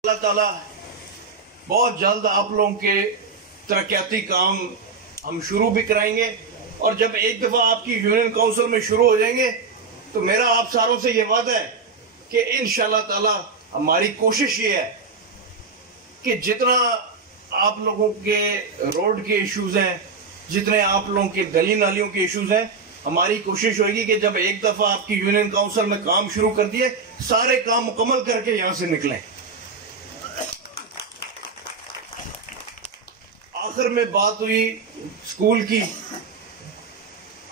अल्लाह ताला बहुत जल्द आप लोगों के तरक्याती काम हम शुरू भी कराएंगे और जब एक दफ़ा आपकी यूनियन काउंसिल में शुरू हो जाएंगे तो मेरा आप सारों से ये वादा है कि इंशाअल्लाह ताला हमारी कोशिश ये है कि जितना आप लोगों के रोड के इश्यूज हैं, जितने आप लोगों के गली नालियों के इश्यूज हैं, हमारी कोशिश होगी कि जब एक दफ़ा आपकी यूनियन काउंसिल में काम शुरू कर दिए सारे काम मुकम्मल करके यहाँ से निकलें। आखिर में बात हुई स्कूल की,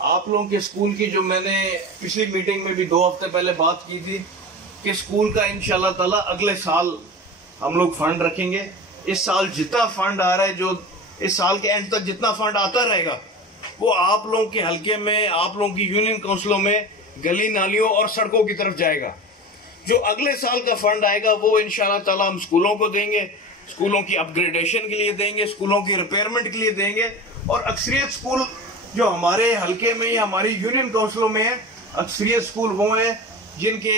आप लोगों के स्कूल की, जो मैंने पिछली मीटिंग में भी 2 हफ्ते पहले बात की थी कि स्कूल का इंशाल्लाह ताला अगले साल हम लोग फंड रखेंगे। इस साल जितना फंड आ रहा है, जो इस साल के एंड तक जितना फंड आता रहेगा वो आप लोगों के हलके में, आप लोगों की यूनियन काउंसिलों में गली नालियों और सड़कों की तरफ जाएगा। जो अगले साल का फंड आएगा वो इंशाल्लाह ताला हम स्कूलों को देंगे, स्कूलों की अपग्रेडेशन के लिए देंगे, स्कूलों की रिपेयरमेंट के लिए देंगे। और अक्सरियत स्कूल जो हमारे हलके में या हमारी यूनियन काउंसिलों में है, अक्सरियत स्कूल वो हैं जिनके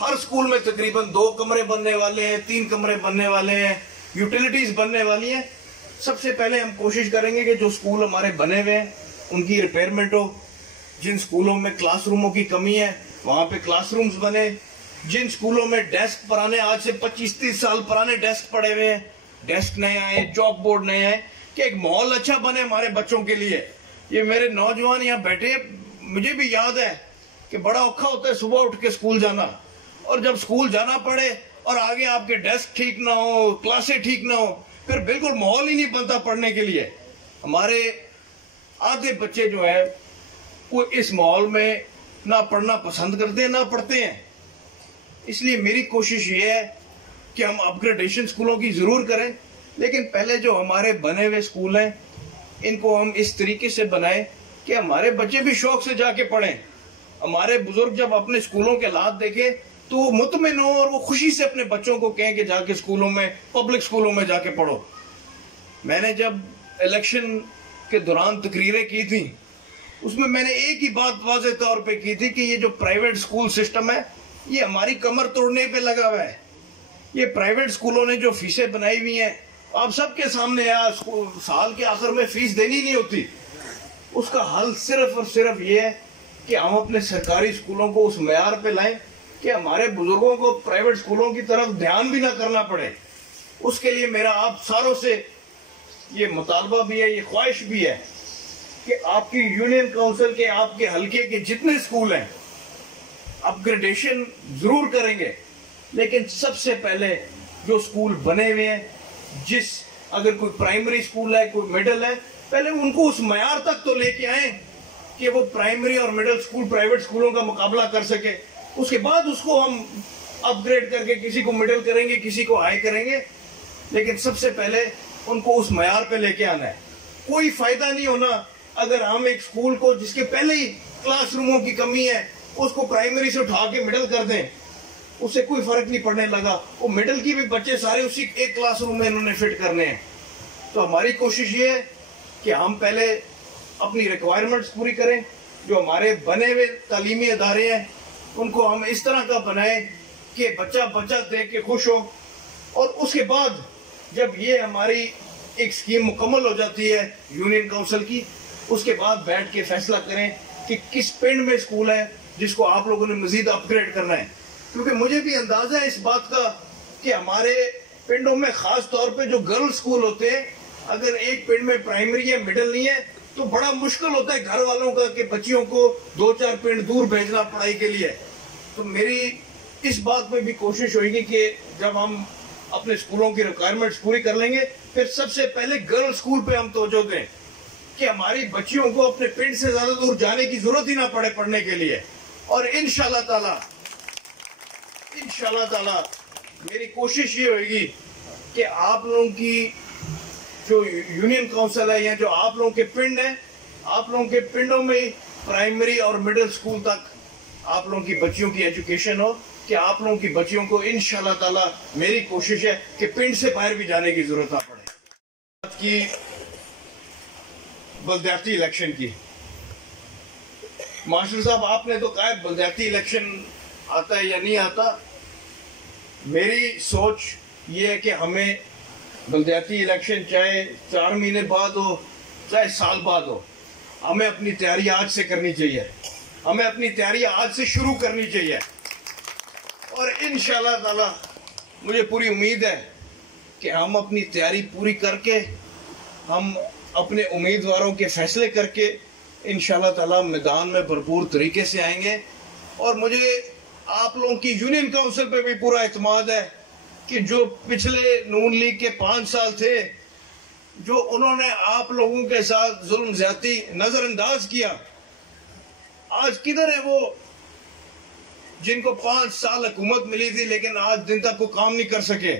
हर स्कूल में तकरीबन 2 कमरे बनने वाले हैं, 3 कमरे बनने वाले हैं, यूटिलिटीज बनने वाली हैं। सबसे पहले हम कोशिश करेंगे कि जो स्कूल हमारे बने हुए हैं उनकी रिपेयरमेंट हो। जिन स्कूलों में क्लासरूमों की कमी है वहां पे क्लासरूम्स बने। जिन स्कूलों में डेस्क पुराने, आज से 25-30 साल पुराने डेस्क पड़े हुए हैं, डेस्क नए आए, चौक बोर्ड नए आए, कि एक माहौल अच्छा बने हमारे बच्चों के लिए। ये मेरे नौजवान यहाँ बैठे, मुझे भी याद है कि बड़ा औखा होता है सुबह उठ के स्कूल जाना, और जब स्कूल जाना पड़े और आगे आपके डेस्क ठीक ना हो, क्लासें ठीक ना हो, फिर बिल्कुल माहौल ही नहीं बनता पढ़ने के लिए। हमारे आधे बच्चे जो है वो इस माहौल में ना पढ़ना पसंद करते हैं ना पढ़ते हैं। इसलिए मेरी कोशिश ये है कि हम अपग्रेडेशन स्कूलों की जरूर करें, लेकिन पहले जो हमारे बने हुए स्कूल हैं इनको हम इस तरीके से बनाएं कि हमारे बच्चे भी शौक से जाके पढ़ें। हमारे बुजुर्ग जब अपने स्कूलों के हालात देखें तो वो मुतमिन हो और वो खुशी से अपने बच्चों को कहें कि जाके स्कूलों में, पब्लिक स्कूलों में जाके पढ़ो। मैंने जब इलेक्शन के दौरान तकरीरें की थी उसमें मैंने एक ही बात वाज़ेह तौर पे की थी कि ये जो प्राइवेट स्कूल सिस्टम है ये हमारी कमर तोड़ने पे लगा हुआ है। ये प्राइवेट स्कूलों ने जो फीसें बनाई हुई हैं, आप सबके सामने साल के आखिर में फीस देनी नहीं होती, उसका हल सिर्फ और सिर्फ ये है कि हम अपने सरकारी स्कूलों को उस मेयार पे लाएं कि हमारे बुजुर्गों को प्राइवेट स्कूलों की तरफ ध्यान भी ना करना पड़े। उसके लिए मेरा आप सारों से ये मुतालबा भी है, ये ख्वाहिश भी है कि आपकी यूनियन काउंसिल के, आपके हलके के जितने स्कूल हैं अपग्रेडेशन जरूर करेंगे, लेकिन सबसे पहले जो स्कूल बने हुए हैं, अगर कोई प्राइमरी स्कूल है, कोई मिडिल है, पहले उनको उस मयार तक तो लेके आए कि वो प्राइमरी और मिडिल स्कूल प्राइवेट स्कूलों का मुकाबला कर सके। उसके बाद उसको हम अपग्रेड करके किसी को मिडिल करेंगे, किसी को हाई करेंगे, लेकिन सबसे पहले उनको उस मयार पे लेके आना है। कोई फायदा नहीं होना अगर हम एक स्कूल को जिसके पहले ही क्लासरूमों की कमी है उसको प्राइमरी से उठा के मिडिल कर दें, उससे कोई फर्क नहीं पड़ने लगा। वो मिडिल की भी बच्चे सारे उसी एक क्लासरूम में इन्होंने फिट करने हैं। तो हमारी कोशिश ये है कि हम पहले अपनी रिक्वायरमेंट्स पूरी करें। जो हमारे बने हुए तालीमी अदारे हैं उनको हम इस तरह का बनाएं कि बच्चा देख के खुश हो, और उसके बाद जब ये हमारी एक स्कीम मुकम्मल हो जाती है यूनियन काउंसिल की, उसके बाद बैठ के फैसला करें कि किस पिंड में स्कूल है जिसको आप लोगों ने मजीद अपग्रेड करना है। क्योंकि मुझे भी अंदाजा है इस बात का कि हमारे पिंडों में खास तौर पे जो गर्ल स्कूल होते हैं, अगर एक पिंड में प्राइमरी या मिडिल नहीं है तो बड़ा मुश्किल होता है घर वालों का कि बच्चियों को 2-4 पिंड दूर भेजना पढ़ाई के लिए। तो मेरी इस बात में भी कोशिश होगी कि जब हम अपने स्कूलों की रिक्वायरमेंट्स पूरी कर लेंगे, फिर सबसे पहले गर्ल स्कूल पे हम तवज्जो दें कि हमारी बच्चियों को अपने पिंड से ज्यादा दूर जाने की जरूरत ही ना पड़े पढ़ने के लिए। और इंशाल्लाह ताला मेरी कोशिश ये होगी कि आप लोगों की जो यूनियन काउंसिल है या जो आप लोगों के पिंड है, आप लोगों के पिंडों में प्राइमरी और मिडिल स्कूल तक आप लोगों की बच्चियों की एजुकेशन हो, कि आप लोगों की बच्चियों को इंशाल्लाह ताला मेरी कोशिश है कि पिंड से बाहर भी जाने की जरूरत ना पड़े। आज की बलदियाती इलेक्शन की, मास्टर साहब आपने तो कहा बलदियाती इलेक्शन आता है या नहीं आता, मेरी सोच ये है कि हमें बल्दियाती इलेक्शन चाहे 4 महीने बाद हो चाहे साल बाद हो, हमें अपनी तैयारी आज से करनी चाहिए। हमें अपनी तैयारी आज से शुरू करनी चाहिए और इंशाल्लाह ताला मुझे पूरी उम्मीद है कि हम अपनी तैयारी पूरी करके हम अपने उम्मीदवारों के फैसले करके इंशाल्लाह ताला मैदान में भरपूर तरीके से आएंगे। और मुझे आप लोगों की यूनियन काउंसिल पे भी पूरा एतमाद है कि जो पिछले नून लीग के 5 साल थे, जो उन्होंने आप लोगों के साथ जुल्म ज्यादती नजरअंदाज किया, आज किधर है वो जिनको 5 साल हुकूमत मिली थी लेकिन आज दिन तक को काम नहीं कर सके।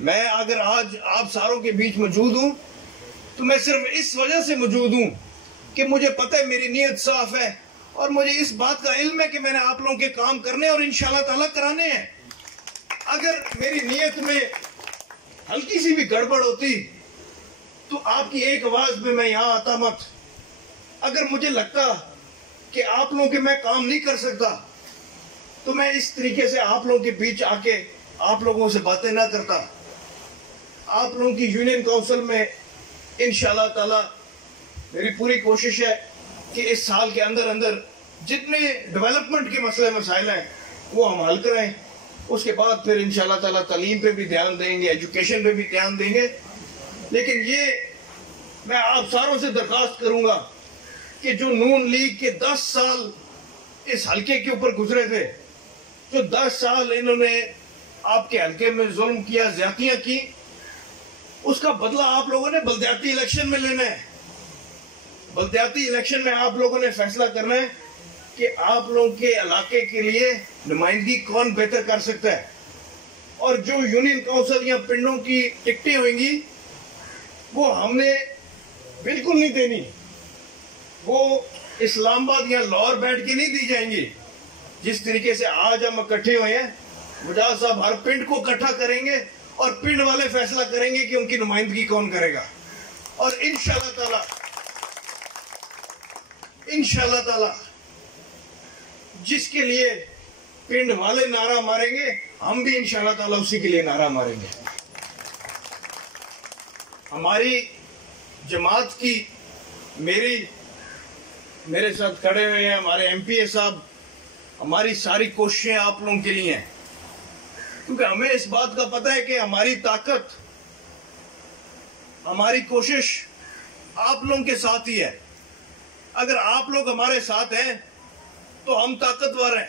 मैं अगर आज आप सारों के बीच मौजूद हूं तो मैं सिर्फ इस वजह से मौजूद हूं कि मुझे पता है मेरी नीयत साफ है और मुझे इस बात का इल्म है कि मैंने आप लोगों के काम करने और इंशाल्लाह ताला कराने हैं। अगर मेरी नीयत में हल्की सी भी गड़बड़ होती तो आपकी एक आवाज में मैं यहां आता मत। अगर मुझे लगता कि आप लोगों के मैं काम नहीं कर सकता तो मैं इस तरीके से आप लोगों के बीच आके आप लोगों से बातें ना करता। आप लोगों की यूनियन काउंसिल में इंशाल्लाह ताला मेरी पूरी कोशिश है कि इस साल के अंदर अंदर जितने डेवलपमेंट के मसले मसाइल हैं वो हम हल कराएं। उसके बाद फिर इंशाल्लाह ताला तालीम पे भी ध्यान देंगे, एजुकेशन पे भी ध्यान देंगे। लेकिन ये मैं आप सारों से दरखास्त करूंगा कि जो नून लीग के 10 साल इस हल्के के ऊपर गुजरे थे, जो 10 साल इन्होंने आपके हल्के में जुल्म किया, ज्यादतियां की, उसका बदला आप लोगों ने बल्दियाती इलेक्शन में लेना है। बल्दियाती इलेक्शन में आप लोगों ने फैसला करना है कि आप लोगों के इलाके के लिए नुमाइंदगी कौन बेहतर कर सकता है। और जो यूनियन काउंसिल या पिंडों की टिकटें होंगी वो हमने बिल्कुल नहीं देनी, वो इस्लामाबाद या लाहौर बैठ के नहीं दी जाएंगी। जिस तरीके से आज हम इकट्ठे हुए हैं, मुजाहिद साहब हर पिंड को इकट्ठा करेंगे और पिंड वाले फैसला करेंगे कि उनकी नुमाइंदगी कौन करेगा। और इंशाल्लाह ताला जिसके लिए पिंड वाले नारा मारेंगे, हम भी इंशाल्लाह ताला उसी के लिए नारा मारेंगे। हमारी जमात की मेरे साथ खड़े हुए हैं हमारे एमपीए साहब, हमारी सारी कोशिशें आप लोगों के लिए हैं, क्योंकि हमें इस बात का पता है कि हमारी ताकत, हमारी कोशिश आप लोगों के साथ ही है। अगर आप लोग हमारे साथ हैं तो हम ताकतवर हैं,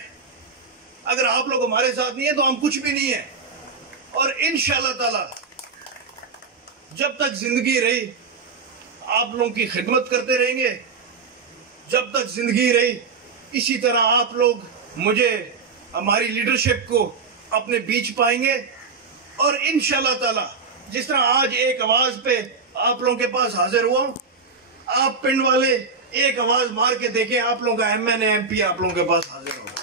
अगर आप लोग हमारे साथ नहीं है तो हम कुछ भी नहीं है। और इंशाल्लाह ताला जब तक जिंदगी रही आप लोगों की खिदमत करते रहेंगे, जब तक जिंदगी रही इसी तरह आप लोग मुझे, हमारी लीडरशिप को अपने बीच पाएंगे। और इंशाल्लाह ताला जिस तरह आज एक आवाज पे आप लोगों के पास हाजिर हुआ, आप पिंड वाले एक आवाज मार के देखें, आप लोगों का एमएनए एमपी आप लोगों के पास हाजिर होगा।